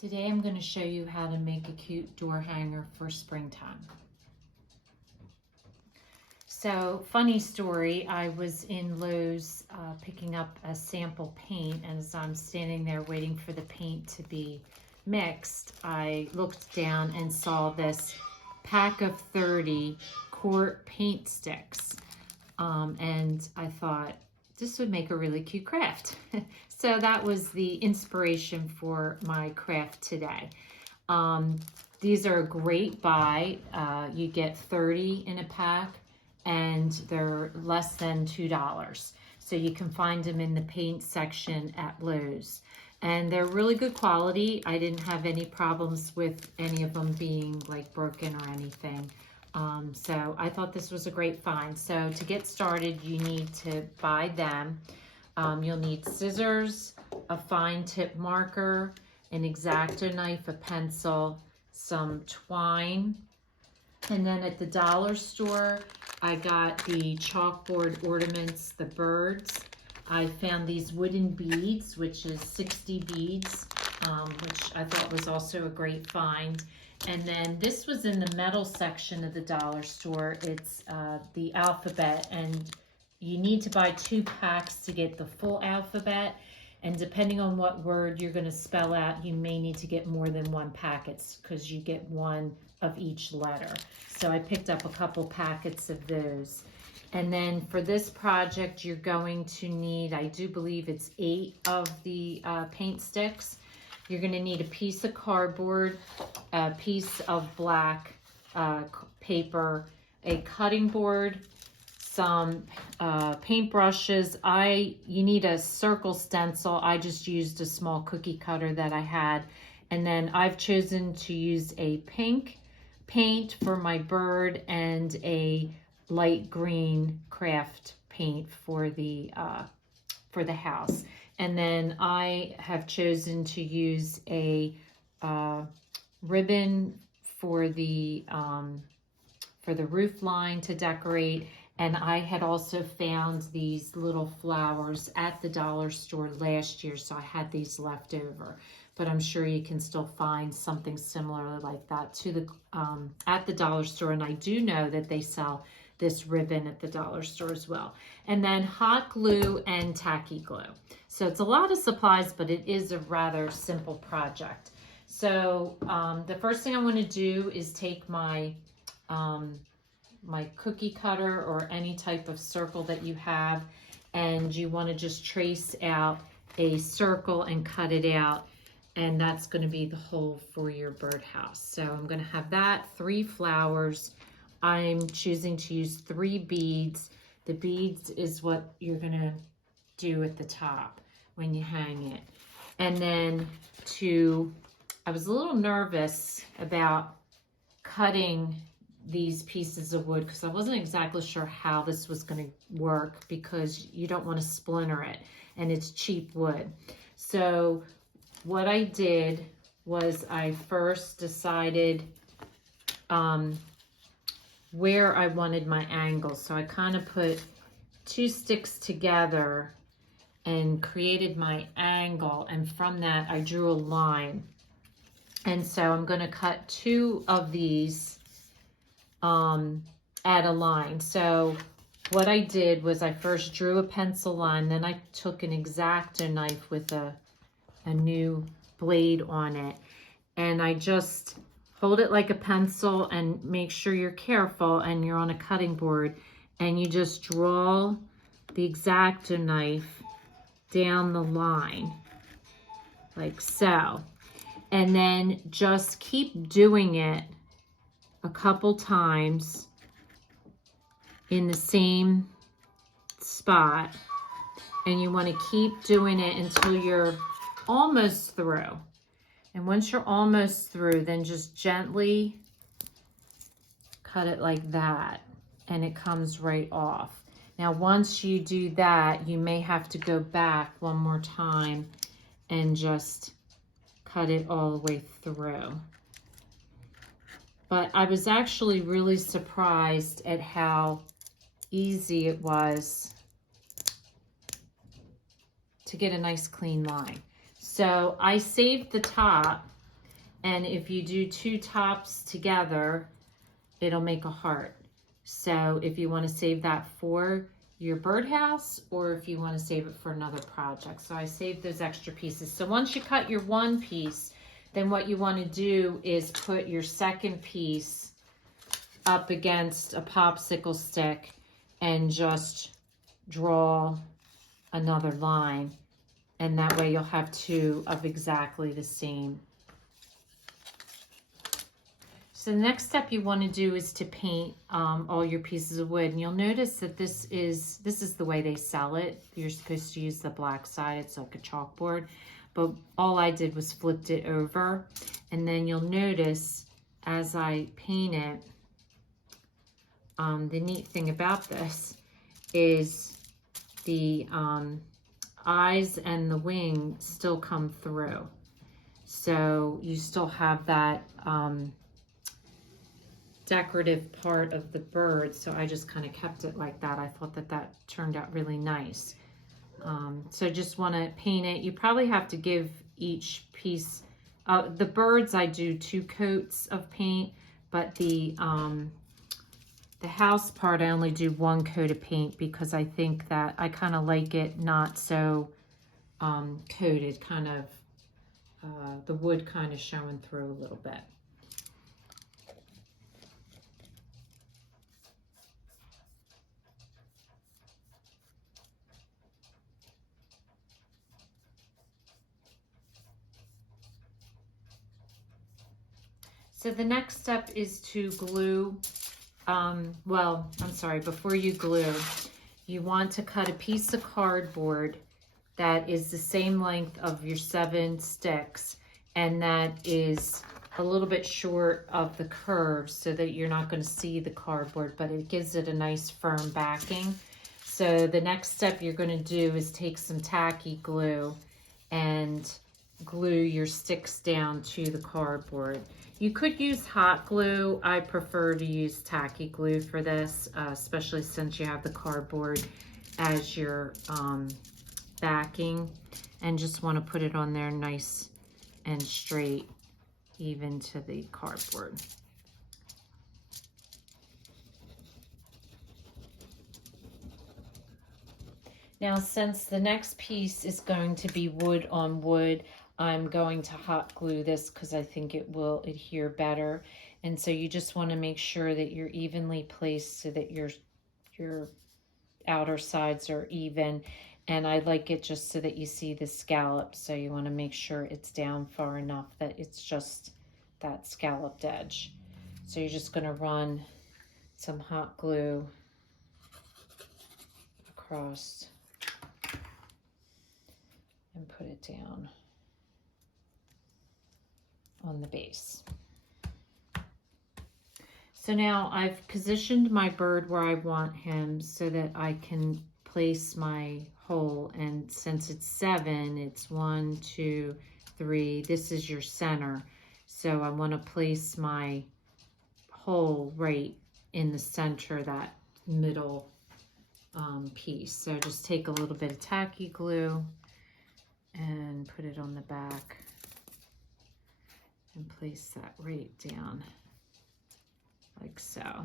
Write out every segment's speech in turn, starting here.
Today I'm going to show you how to make a cute door hanger for springtime. So, funny story, I was in Lowe's picking up a sample paint, and as I'm standing there waiting for the paint to be mixed, I looked down and saw this pack of 30 quart paint sticks, and I thought this would make a really cute craft. So that was the inspiration for my craft today. These are a great buy. You get 30 in a pack, and they're less than $2. So you can find them in the paint section at Lowe's. And they're really good quality. I didn't have any problems with any of them being like broken or anything. So I thought this was a great find. So to get started, you need to buy them. You'll need scissors, a fine tip marker, an X-Acto knife, a pencil, some twine. And then at the dollar store, I got the chalkboard ornaments, the birds. I found these wooden beads, which is 60 beads, which I thought was also a great find. And then this was in the metal section of the dollar store. It's the alphabet, and you need to buy 2 packs to get the full alphabet. And depending on what word you're going to spell out, you may need to get more than 1 packet because you get 1 of each letter. So I picked up a couple packets of those. And then for this project, you're going to need, I do believe it's 8 of the paint sticks. You're going to need a piece of cardboard, a piece of black paper, a cutting board, some paint brushes. You need a circle stencil. I just used a small cookie cutter that I had. And then I've chosen to use a pink paint for my bird and a light green craft paint for the house. And then I have chosen to use a ribbon for the roof line to decorate. And I had also found these little flowers at the dollar store last year, so I had these left over. But I'm sure you can still find something similar like that at the dollar store. And I do know that they sell this ribbon at the dollar store as well. And then hot glue and tacky glue. So it's a lot of supplies, but it is a rather simple project. So the first thing I want to do is take my my cookie cutter or any type of circle that you have, and you want to just trace out a circle and cut it out, and that's going to be the hole for your birdhouse. So I'm going to have that, 3 flowers. I'm choosing to use 3 beads. The beads is what you're going to do at the top when you hang it. And then I was a little nervous about cutting these pieces of wood because I wasn't exactly sure how this was going to work, because you don't want to splinter it, and it's cheap wood. So what I did was I first decided where I wanted my angle. So I kind of put 2 sticks together and created my angle, and from that I drew a line. And so I'm going to cut 2 of these at a line. So what I did was I first drew a pencil line, then I took an X-Acto knife with a new blade on it, and I just hold it like a pencil, and make sure you're careful and you're on a cutting board, and you just draw the X-Acto knife down the line like so, and then just keep doing it a couple times in the same spot, and you want to keep doing it until you're almost through. And once you're almost through, then just gently cut it like that, and it comes right off. Now once you do that, you may have to go back one more time and just cut it all the way through. But I was actually really surprised at how easy it was to get a nice clean line. So I saved the top And if you do 2 tops together, it'll make a heart. So if you want to save that for your birdhouse, or if you want to save it for another project. So I saved those extra pieces. So once you cut your one piece, then what you want to do is put your second piece up against a popsicle stick and just draw another line. And that way you'll have 2 of exactly the same. So the next step you want to do is to paint all your pieces of wood. And you'll notice that this is the way they sell it. You're supposed to use the black side. It's like a chalkboard. But all I did was flipped it over. And then you'll notice as I paint it, the neat thing about this is the eyes and the wing still come through. So you still have that decorative part of the bird. So I just kind of kept it like that. I thought that that turned out really nice. So just want to paint it. You probably have to give each piece, the birds I do 2 coats of paint, but the house part I only do 1 coat of paint because I think that I kind of like it not so coated, kind of the wood kind of showing through a little bit. So the next step is to glue, well, I'm sorry, before you glue, you want to cut a piece of cardboard that is the same length of your 7 sticks, and that is a little bit short of the curve so that you're not going to see the cardboard, but it gives it a nice firm backing. So the next step you're going to do is take some tacky glue and glue your sticks down to the cardboard. You could use hot glue. I prefer to use tacky glue for this, especially since you have the cardboard as your backing, and just want to put it on there nice and straight, even to the cardboard. Now, since the next piece is going to be wood on wood, I'm going to hot glue this because I think it will adhere better. And so you just want to make sure that you're evenly placed so that your outer sides are even. And I like it just so that you see the scallop. So you want to make sure it's down far enough that it's just that scalloped edge. So you're just going to run some hot glue across and put it down on the base. So now I've positioned my bird where I want him so that I can place my hole, and since it's 7, it's 1, 2, 3, this is your center. So I want to place my hole right in the center of that middle piece. So just take a little bit of tacky glue and put it on the back and place that right down like so.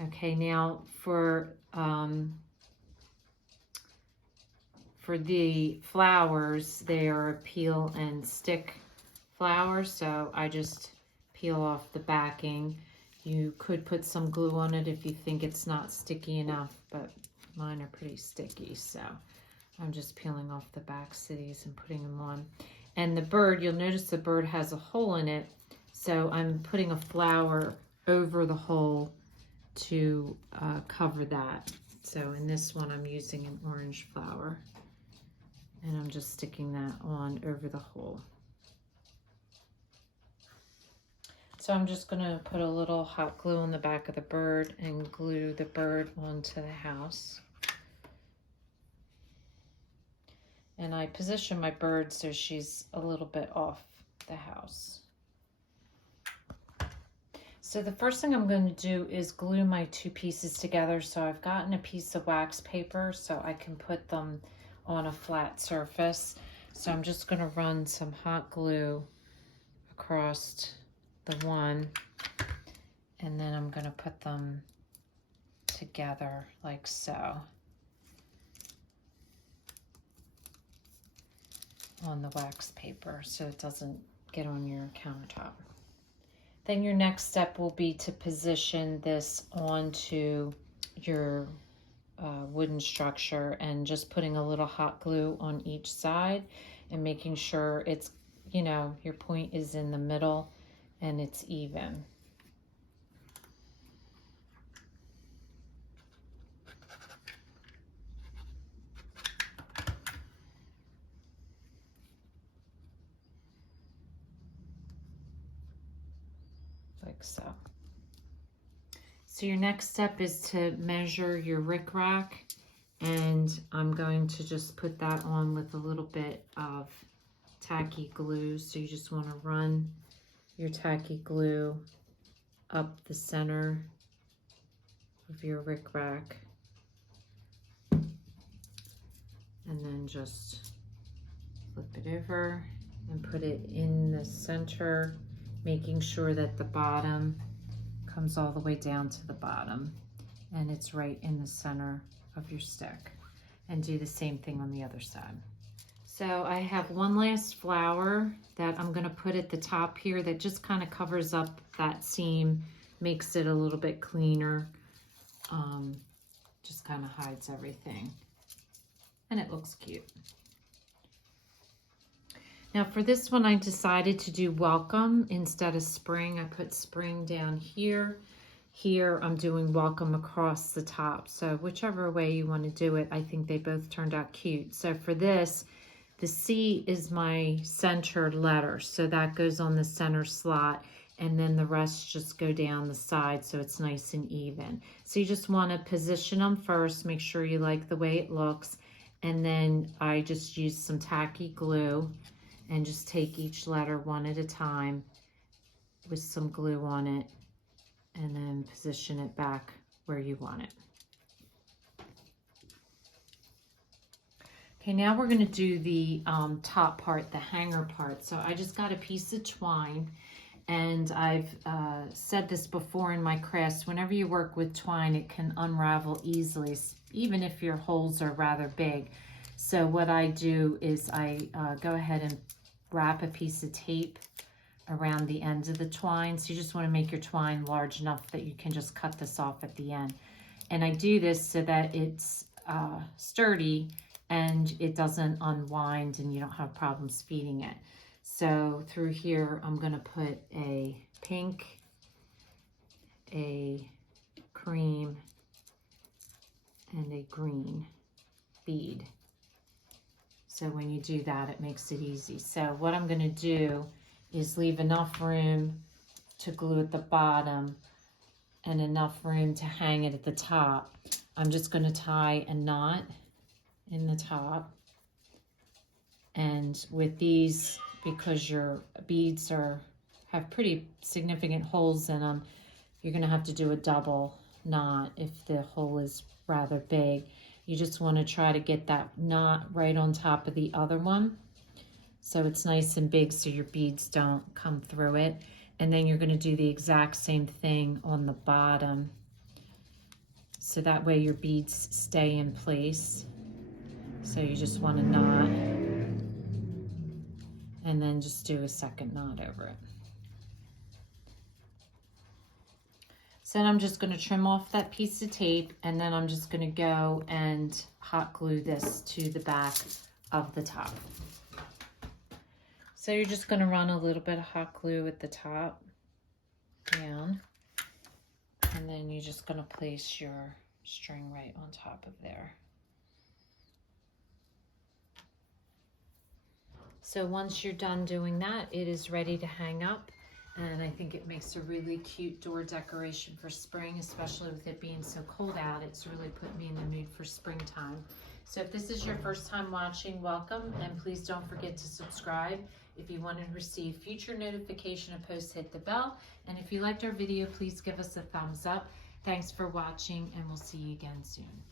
Okay, now for the flowers, they are peel and stick flowers, so I just peel off the backing. You could put some glue on it if you think it's not sticky enough, but mine are pretty sticky, so I'm just peeling off the backs of these and putting them on. And the bird, you'll notice the bird has a hole in it, so I'm putting a flower over the hole to cover that. So in this one, I'm using an orange flower, and I'm just sticking that on over the hole. So I'm just gonna put a little hot glue on the back of the bird and glue the bird onto the house. And I position my bird so she's a little bit off the house. So the first thing I'm going to do is glue my 2 pieces together. So I've gotten a piece of wax paper so I can put them on a flat surface. So I'm just going to run some hot glue across the one, and then I'm going to put them together like so on the wax paper so it doesn't get on your countertop. Then your next step will be to position this onto your wooden structure and just putting a little hot glue on each side and making sure it's, you know, your point is in the middle and it's even. Like so. So your next step is to measure your rickrack, and I'm going to just put that on with a little bit of tacky glue. So you just want to run your tacky glue up the center of your rickrack, and then just flip it over and put it in the center, making sure that the bottom comes all the way down to the bottom and it's right in the center of your stick. And do the same thing on the other side. So I have one last flower that I'm going to put at the top here that just kind of covers up that seam, makes it a little bit cleaner, just kind of hides everything, and it looks cute. Now for this one, I decided to do welcome instead of spring. I put spring down here. Here I'm doing welcome across the top. So whichever way you want to do it, I think they both turned out cute. So for this, the C is my center letter. So that goes on the center slot, and then the rest just go down the side so it's nice and even. So you just want to position them first, make sure you like the way it looks. And then I just use some tacky glue and just take each letter one at a time with some glue on it, and then position it back where you want it. Okay, now we're going to do the top part, the hanger part. So I just got a piece of twine, and I've said this before in my crafts, whenever you work with twine, it can unravel easily, even if your holes are rather big. So what I do is I go ahead and wrap a piece of tape around the ends of the twine. So you just want to make your twine large enough that you can just cut this off at the end. And I do this so that it's sturdy and it doesn't unwind and you don't have problems feeding it. So through here, I'm going to put a pink, a cream, and a green bead. So when you do that, it makes it easy. So what I'm going to do is leave enough room to glue at the bottom and enough room to hang it at the top. I'm just going to tie a knot in the top. And with these, because your beads have pretty significant holes in them, you're going to have to do a double knot if the hole is rather big. You just want to try to get that knot right on top of the other one, so it's nice and big so your beads don't come through it. And then you're going to do the exact same thing on the bottom, so that way your beads stay in place. So you just want to knot and then just do a second knot over it. So then I'm just going to trim off that piece of tape, and then I'm just going to go and hot glue this to the back of the top. So you're just going to run a little bit of hot glue at the top down, and then you're just going to place your string right on top of there. So once you're done doing that, it is ready to hang up. And I think it makes a really cute door decoration for spring, especially with it being so cold out. It's really put me in the mood for springtime. So if this is your first time watching, welcome, and please don't forget to subscribe. If you want to receive future notification of posts, hit the bell. And if you liked our video, please give us a thumbs up. Thanks for watching, and we'll see you again soon.